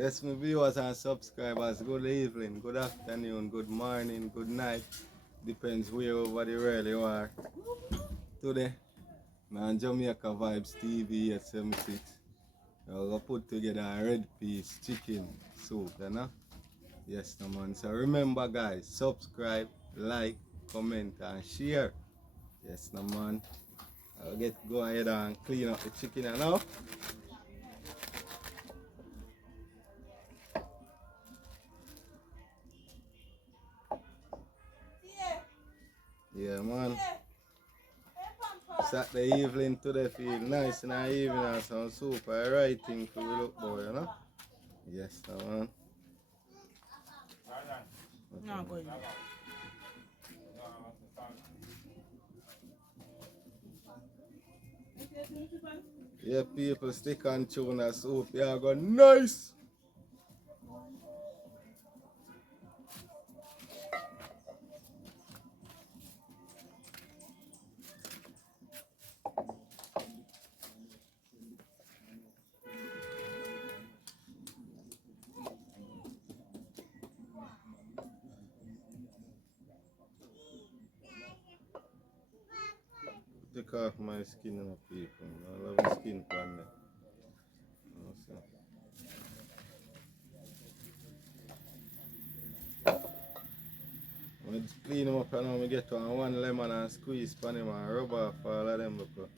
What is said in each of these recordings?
Yes, my viewers and subscribers, good evening, good afternoon, good morning, good night. Depends where over the world you are. Today, man, Jamaica Vibes TV at 76. We're going to put together a red peas chicken soup, you know? Yes, no man. So remember, guys, subscribe, like, comment, and share. Yes, no man. I'll go ahead and clean up the chicken now. Yeah, man. Saturday evening today feel nice in the evening and some super right thing for we look boy, you know? Yes, no, man. No, good. Yeah, people stick on tuna soup. Yeah, go nice. Take off my skin, you know, people. I love the skin on there. I just clean them up and now I get one lemon and squeeze pan him and rub off all of them look.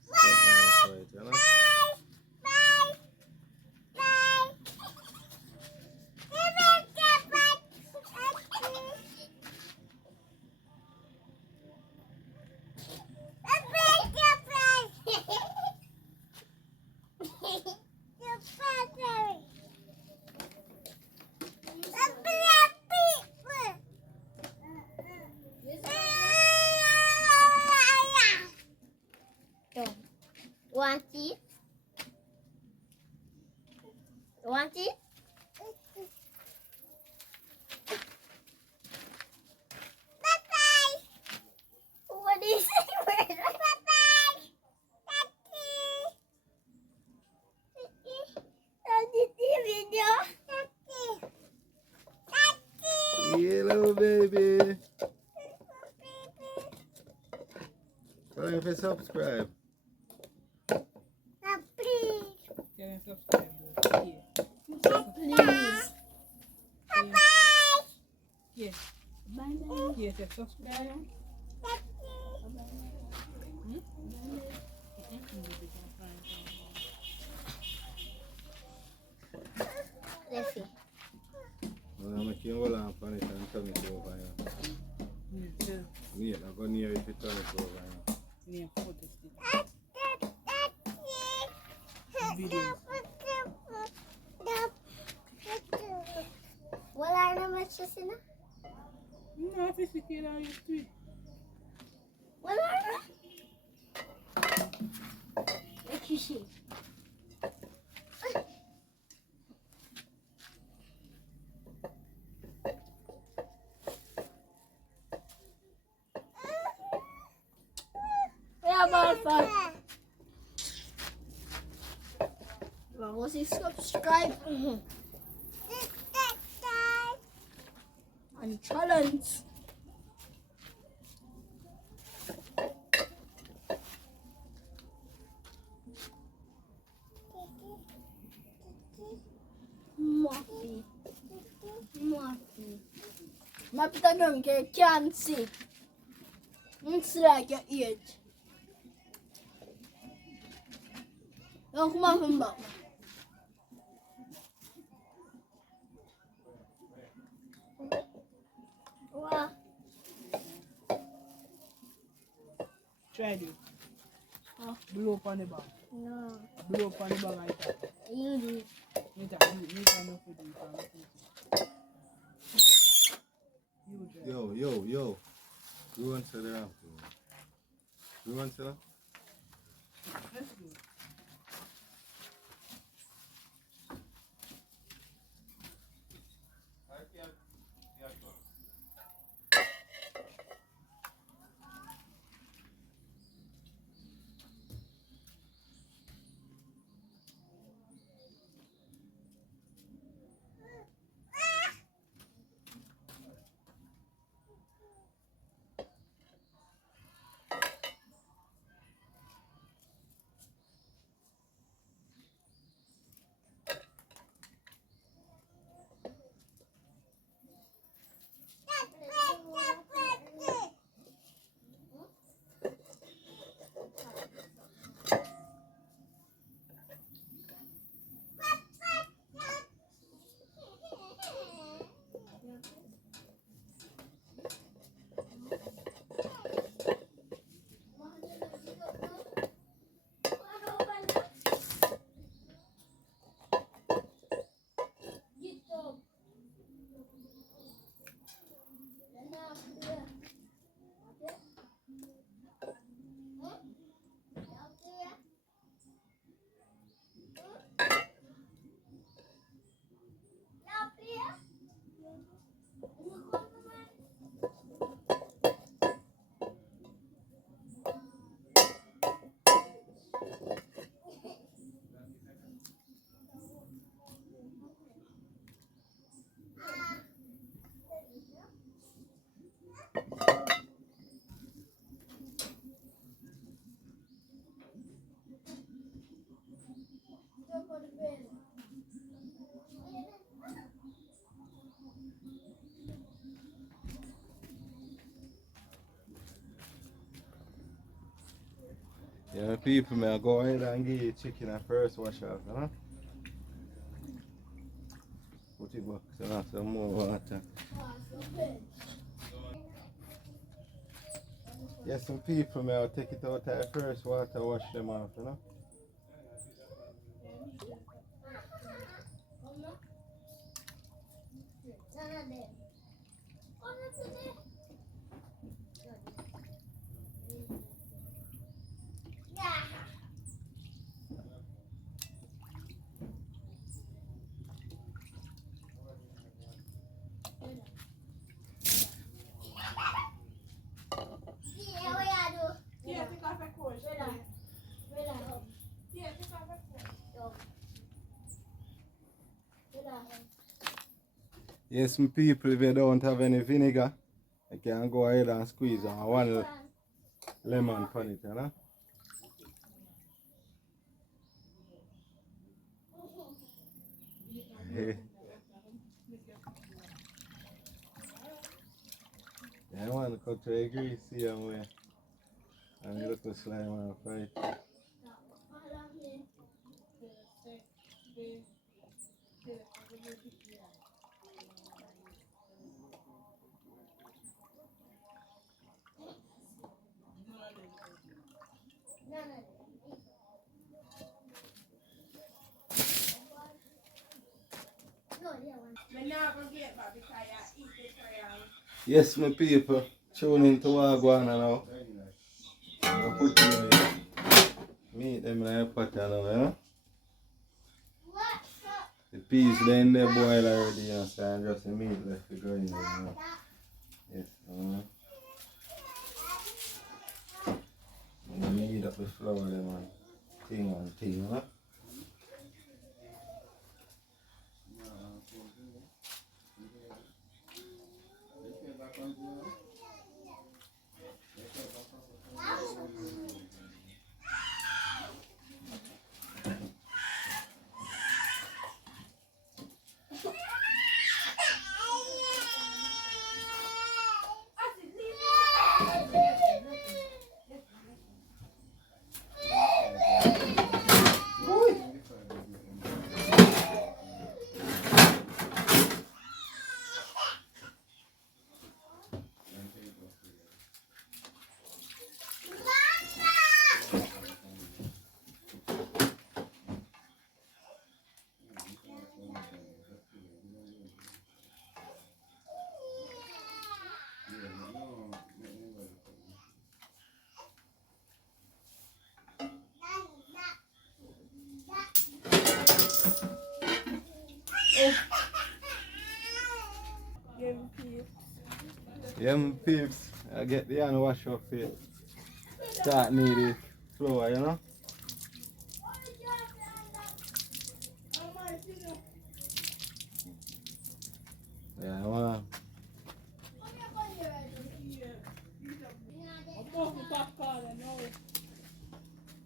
Something else right, you know? Want it? Want it? Bye-bye. What is it? Bye-bye. Video. Hello, baby. Tell him to subscribe. Please. Tell them subscribe. Please. Bye-bye. Yes. Bye-bye. Yes, subscribe. Let's see. I'm making hold on for it and turn it over here. Yeah, I'm going near it to turn it over here. Yeah, photo stick. Videos. Wala naman siya sina. No, physically, I used to. Wala na. Let's see. Vamos a subscribe and challenge. Muffy. My pitagon can't see. It's like your age. Don't come off him back. Wow. Try it. Huh? Blow up on the bag. No. Blow up on the bag like that. You do. You can do it. You try. Yo. You want to the ramp? You want to? Let's go. Yeah, people may go ahead and give you chicken at first wash off, huh? Put it back so have some more water. Yes, some people may take it out at first water, wash them off, you know? Yeah, take off a course. Yeah, take off a course. Yes, some people, if you don't have any vinegar, you can go ahead and squeeze on one lemon on it, you know? Yeah, I want to cut to a grease here and look at slime off right. Yes, my people, tune into Wagwan now. I'm putting meat them in the pot now, you know? The peas they in there boil already, you know, so I'm just the meat left to go in there, you know? Yes, you knead up the flour them and thing, you know? Yeah, my peeps, I get the hand wash off it. Start needing flour, you know? Yeah, well.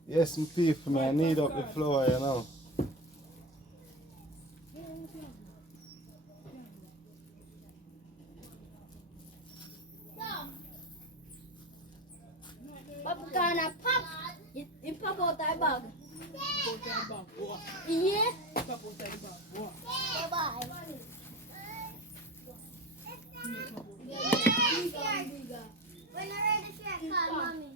Yes, my people, man, I need up the flour, you know? Papa gonna pop. It pop out that bag. Yeah. Bye-bye. When I ready to call mommy.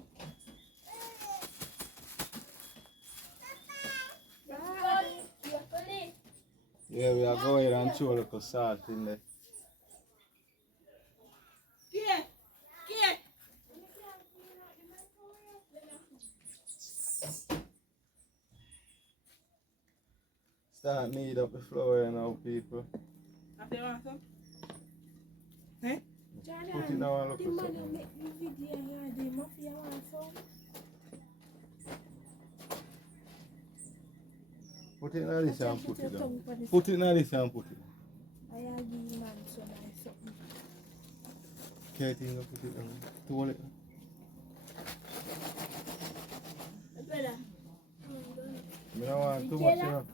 Yeah, we are going and throw a little salt in there. Start knead up the flour, you know, people. After you want some? Put it down and look for something. Put it in this and put it down. Put it in this and put it down. Can't even put it down. Toilet. I don't want too much, you know.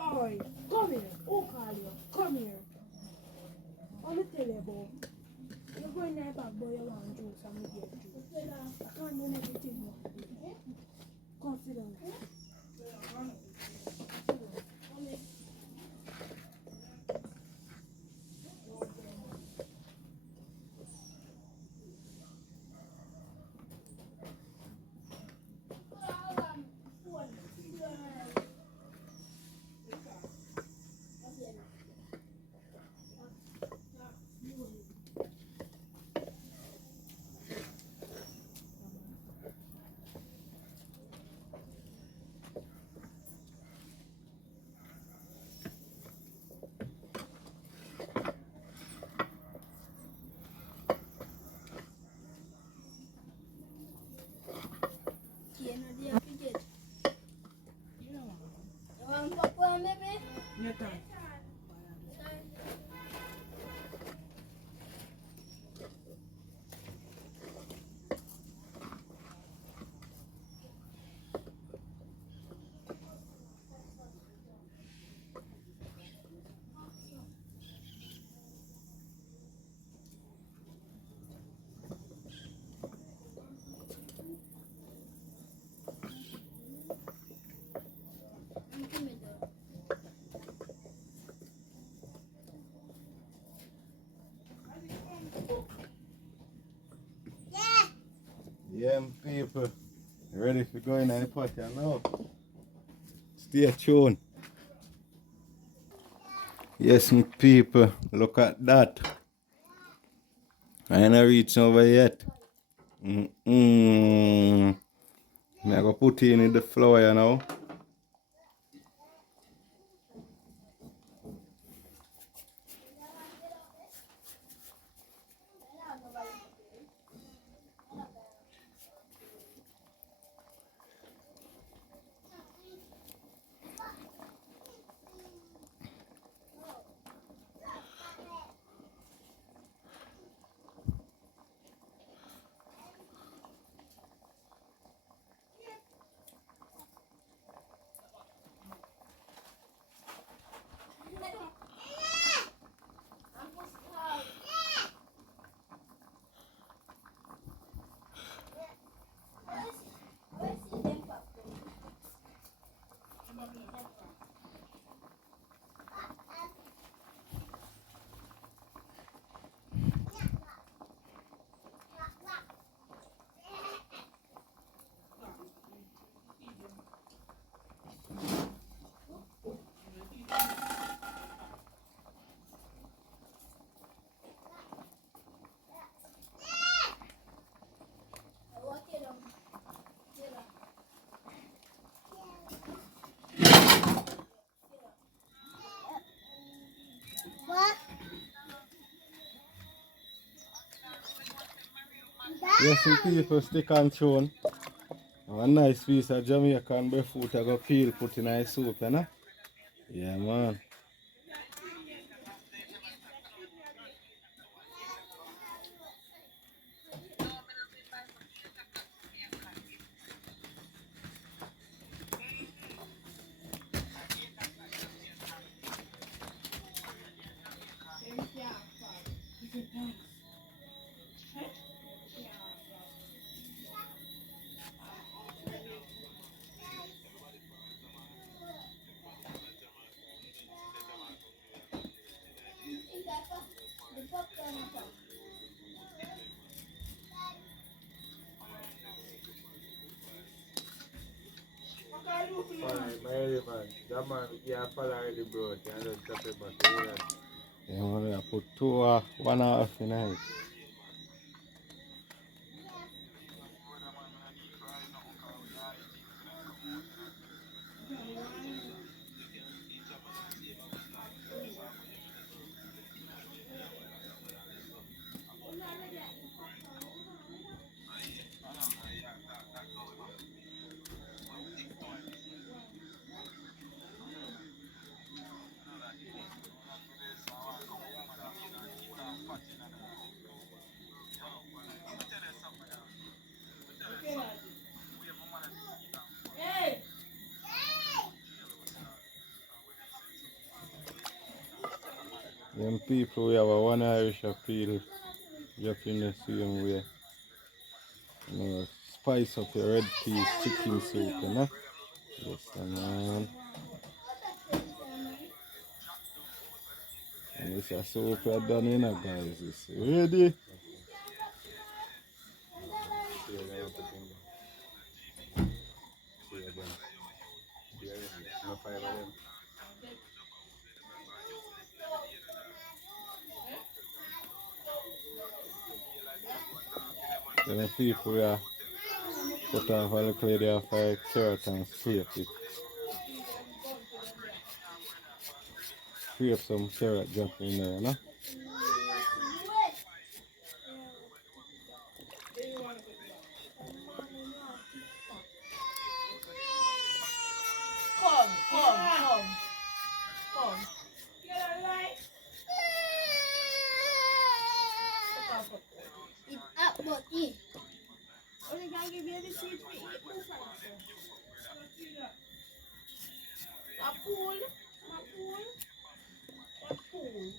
Oi, come here. Who call you? Come here. Let me tell you about. You're going in there, but boy, you want juice and me get juice. I can't do everything. Come sit down. Your turn. Yeah, people. Ready for going in the pot now? Stay tuned. Yes, my people. Look at that. I ain't reached over yet. I'm gonna put it in the flour, you know. Yes, my people, stick and tune. A nice piece of Jamaican breadfruit I go peel, put in a soup, you know? Yeah, man. Yeah, man, I put two, 1.5 in it. Them people, we have a one Irish appeal Just in the same way. You know, spice up your red peas chicken soup, you know? Yes, man. And this is soup I done in, guys. It's ready. Then the people put off a little lady of a carrot and scrape it. Scrape some carrot drop in there, you know? Come. It's up, but eat. Only can give you every seed for eat two francs. A pool. A pool. A pool.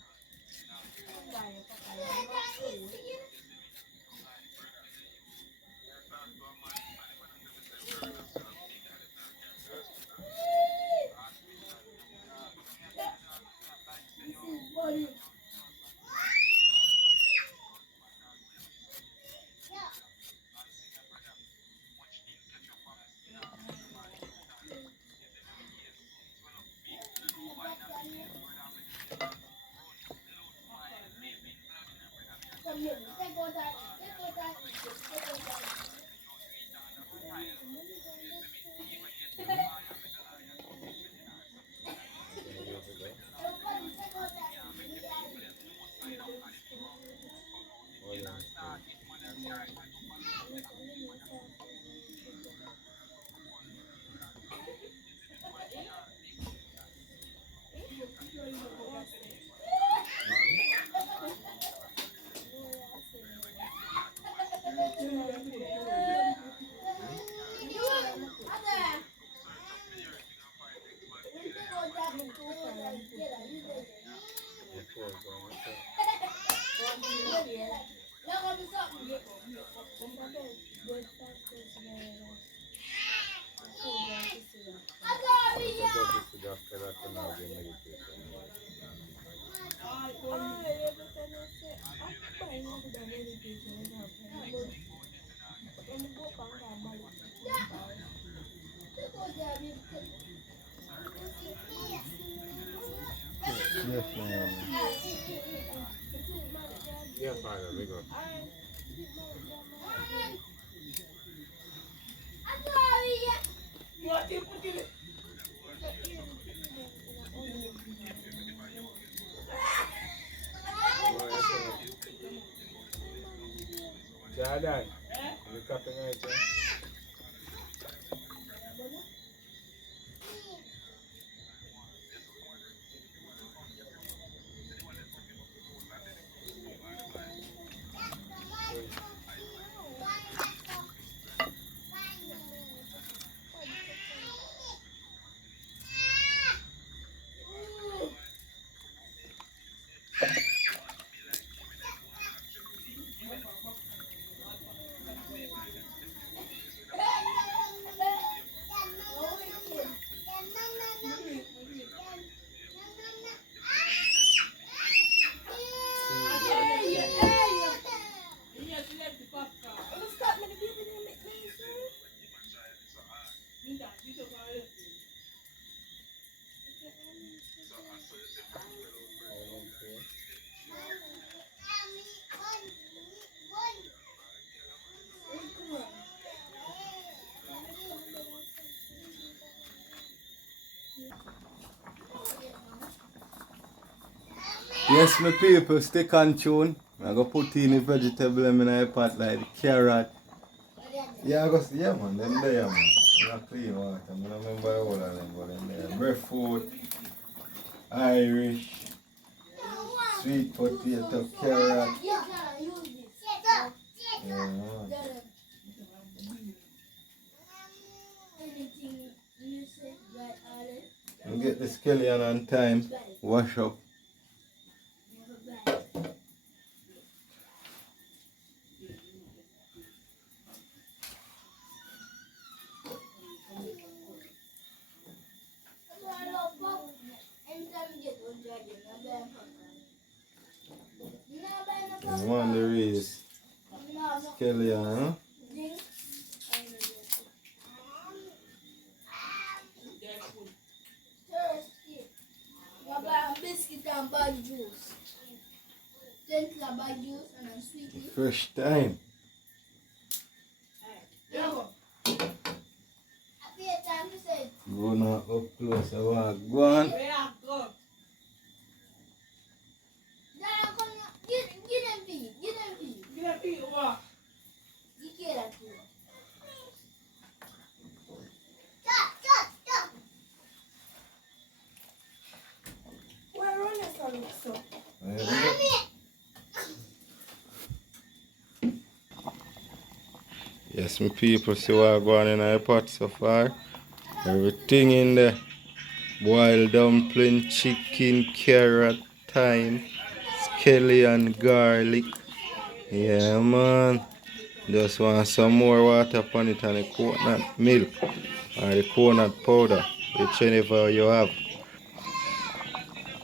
Yes, man. Yeah, Father, we go. Jordan, you copying it? Yes, my people, stick on tune. I go put in the vegetable in my pot like the carrot. Yeah, yeah man, them there man. Not clean water. I don't remember all of them, but them there. Breadfruit, Irish, sweet potato, carrot. Yeah, man. And get the scallion on time, wash up. won the race. Kelly, huh? Biscuit and bag juice. Take the bag juice and then sweetie. First time. Go now up close. I want go on. Get them pee. Get them pee. Get a pee what? Get that pee. Where on this one look so? Yes, my people, see what I got in the pot so far. Everything in there. Boiled dumpling, chicken, carrot, thyme, scallion, garlic. Yeah, man. Just want some more water upon it and the coconut milk or the coconut powder, whichever you have.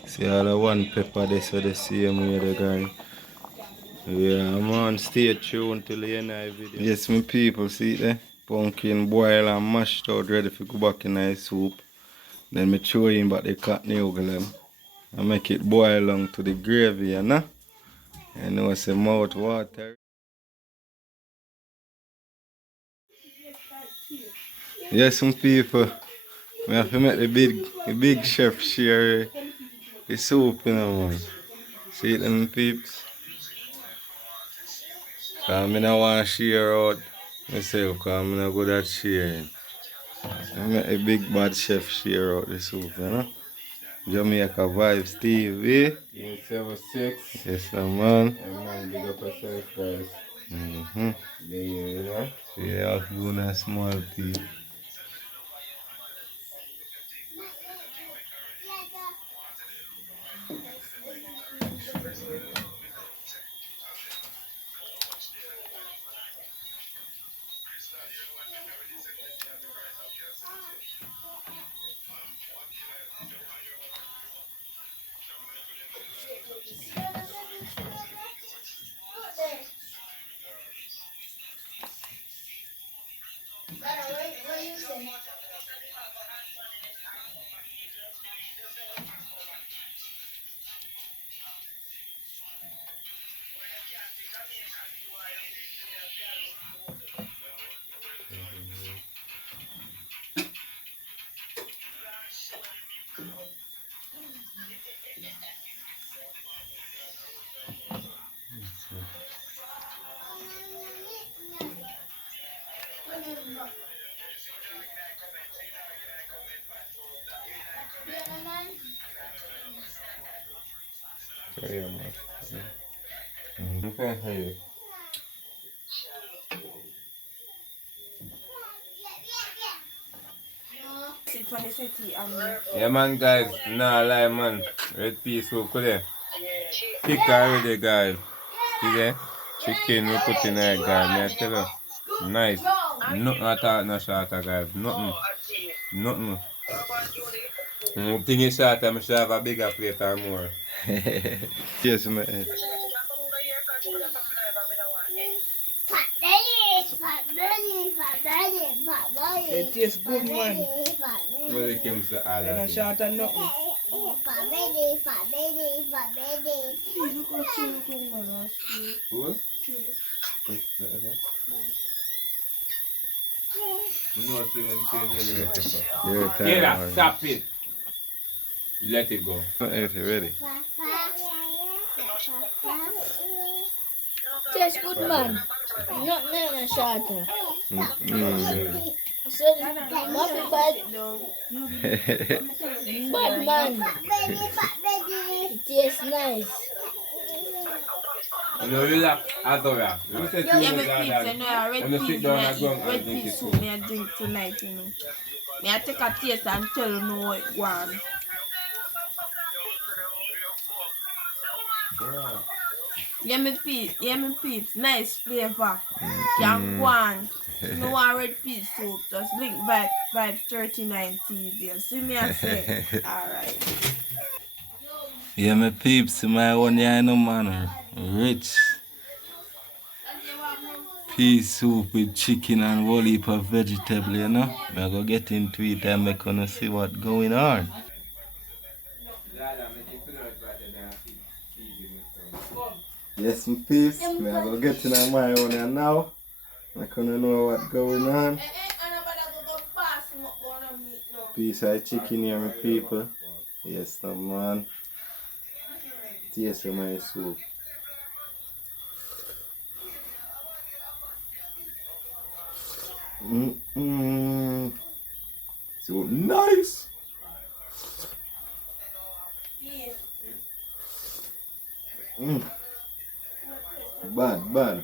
See all the one pepper this or the same way the guy. Yeah, man, stay tuned till the end of the video. Yes, my people, see it there? Pumpkin boiled and mashed out, ready for go back in the soup. Then me throw in back the cat noodle and make it boil down to the gravy, you know? You know, it's a mouth water. Yes, some people, we have to make the big chef share the soup, you know, man. See it, them peeps? Because I don't want to share out myself, because I'm not good at sharing. I make a big bad chef share out the soup, you know? Jamaica Vibes TV. Yeah, 7-6. Yes, man. And man, big up yourself, guys. Mm-hmm. Yeah, you know? Yeah, doing a small piece. Yeah, man. Okay, hey. Sit for the city and Yeah, man, guys. Nah, lie, man. Red pea soup, could you? Thick already, guys. See there? Chicken we put in there, guys. May I tell you? Nice. Nothing at all, no shorter, guys. Nothing. Nothing. Thing is shorter, I should have a bigger plate or more. Yes, man. it tastes good, man. When it comes to all And a that. short and nothing. Look how chili good, man. That's good. Who? Chili. You know what you're saying? You're Get tired, that, man. stop it. Let it go. If you're ready. tastes good, man. Not a shorter. Mm. So, muffin bad. Bad, man. It tastes nice. You know, relax, Adora. You said you Yeah, was me all pizza, that. no, red When you peas, sit down me and go and red drink peas it soup, too. me I drink tonight, you know. Me I take a taste and tell you know what it was. Yeah, me peeps, nice flavor. Can go on. No want red peas soup, just link vibes 39 TV. See me I say, alright. Yeah, my peeps, my one, yeah, I know, man. Rich. pea soup with chicken and whole heap of vegetable, you know. I go get into it and make gonna see what going on. Yes, my peace. I go get in my own and now. I gonna know what going on. Piece of chicken here, my people. Yes, no man. Taste of my soup. So nice. Bad.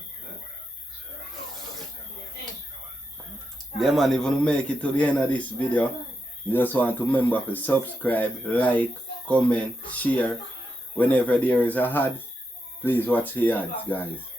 Yeah man, if you make it to the end of this video, you just want to remember to subscribe, like, comment, share. Whenever there is a ad, please watch the ads, guys.